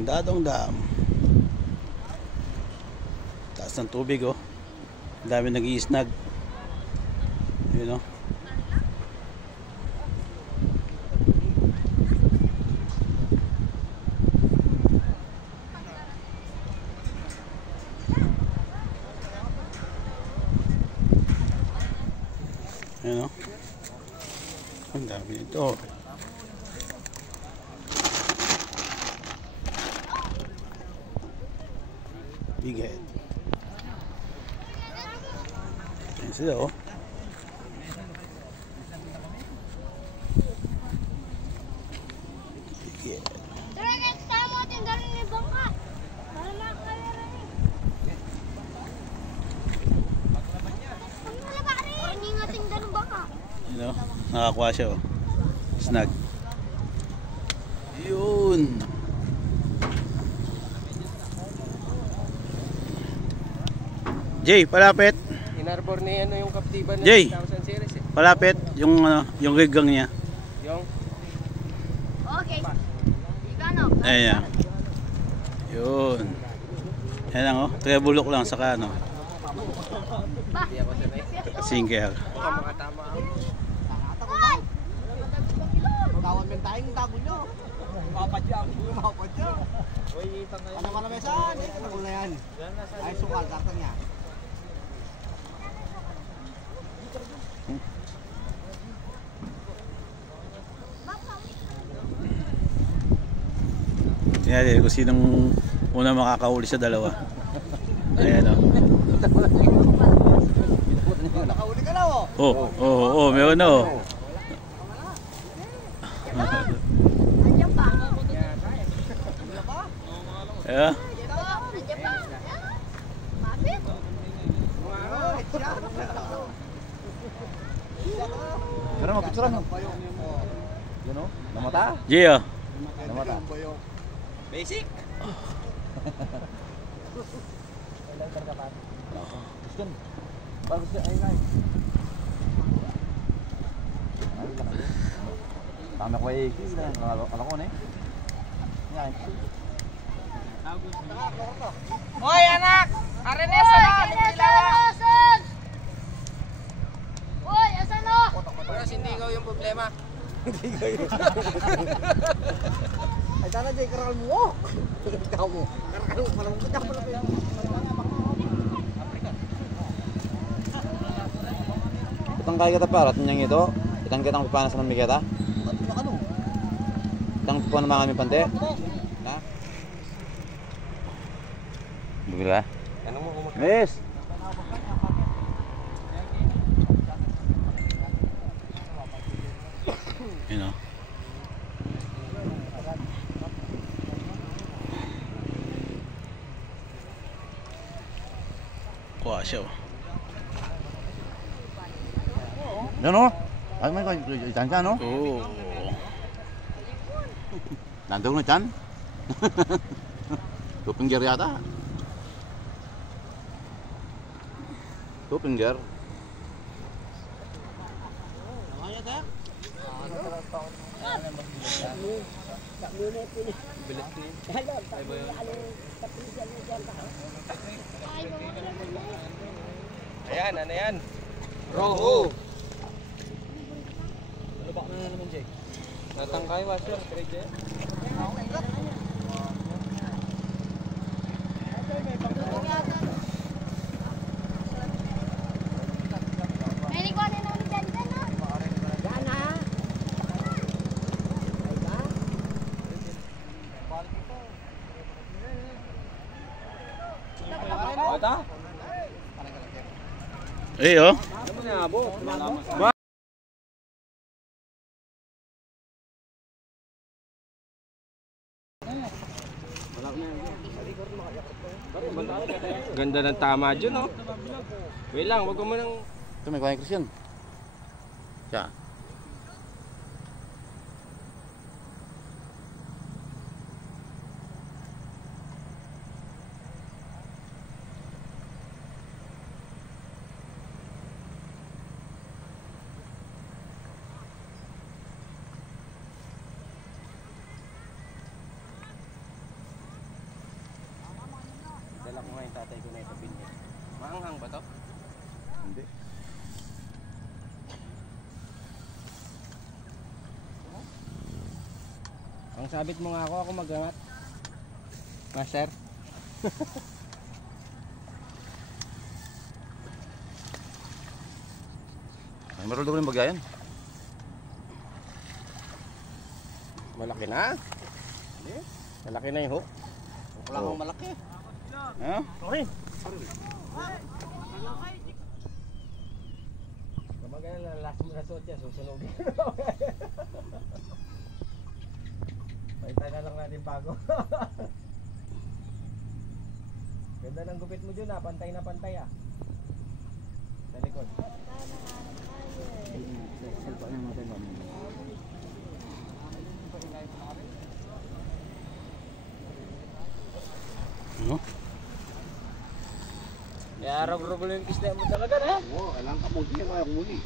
ng Dadong Dam. Taas ng tubig oh. Ang dami nag-iisnag. Yun oh. Yun oh. Ang dami nito. Big head. Ayan sila oh. Big head. Tara guys, tama natin galing ni bangka. Para makalera ni. Ang malaba rin. Hindi nga tingnan ng bangka. You know, nakakuha siya oh. Snag. Yun. Jay, palapit. Inarbor ni ano yung kaptiban ng Jay, 2000 series eh. palapit yung yung rigang niya. Yung Okay. Ikano? Ayan. Yun. Ayan lang oh. Trebulok lang saka ano. hindi ako sanay. Sinker. Baka makatama ako. Ay! Kawan men tayong tago nyo. Mapadya. Uy, tangay. Ano ka na mesan? Tago na yan. Ay sukal, karton niya. Tingnan natin kung sinong una makakahuli sa dalawa. Ayan oh. Nakahuli ka na oh. Oh, meron na oh. Andiyan pa. Ayan. Andiyan pa. Mapit. Pero mapicturan mo. Yan oh. Namata? Jay oh. Namata. Basic. Gusto. Bagus ay ay. Tama ko ay kita ala ko ne. Yan. Hoy anak! Arenes na! Asan? Uy, asan o? Pero hindi ko yung problema. Ay sana di karal mo. Ikaw mo. Karal mo pala mo kita pala. Itang kaya kita para tinyang ito. Itang kitang pipanas ng migeta. Ano? Itang pipanas ng mga kami pante. Na? Bugila. Ano mo kumak? Miss. Yun oh. Kuha siya oh. Yan o. Ay may itan ka no? Oh. Nandun na itan. Tupinger yata. Tupinger. Ayan, ano yan? Roho! Lubak na naman Jay. Natangkay washer, Treje. May likuanin namin dyan no? Yan na. Ata? Eh oh. Ano na abo? Ganda ng tama dyan, no? Wait lang, wag mo nang... Ito may kuha yung Christian. Siya. Dala ko nga yung tatay ko na ito pinit. Maanghang ba to? Hindi. Ang sabit mo nga ako magangat. Master. Ay, marunong rin bagayan. Malaki na. Malaki na yung hook. Wala Oo. akong malaki. Ha? Okay. Kumagana na last mo na suot yan, susunogin. Paita na lang natin bago. Ganda ng gupit mo dyan pantay na pantay sa likod. Ano? Kaya rog-rog yung kisna mo talaga na. Oo, kailangan ka muli. Kaya kumuli.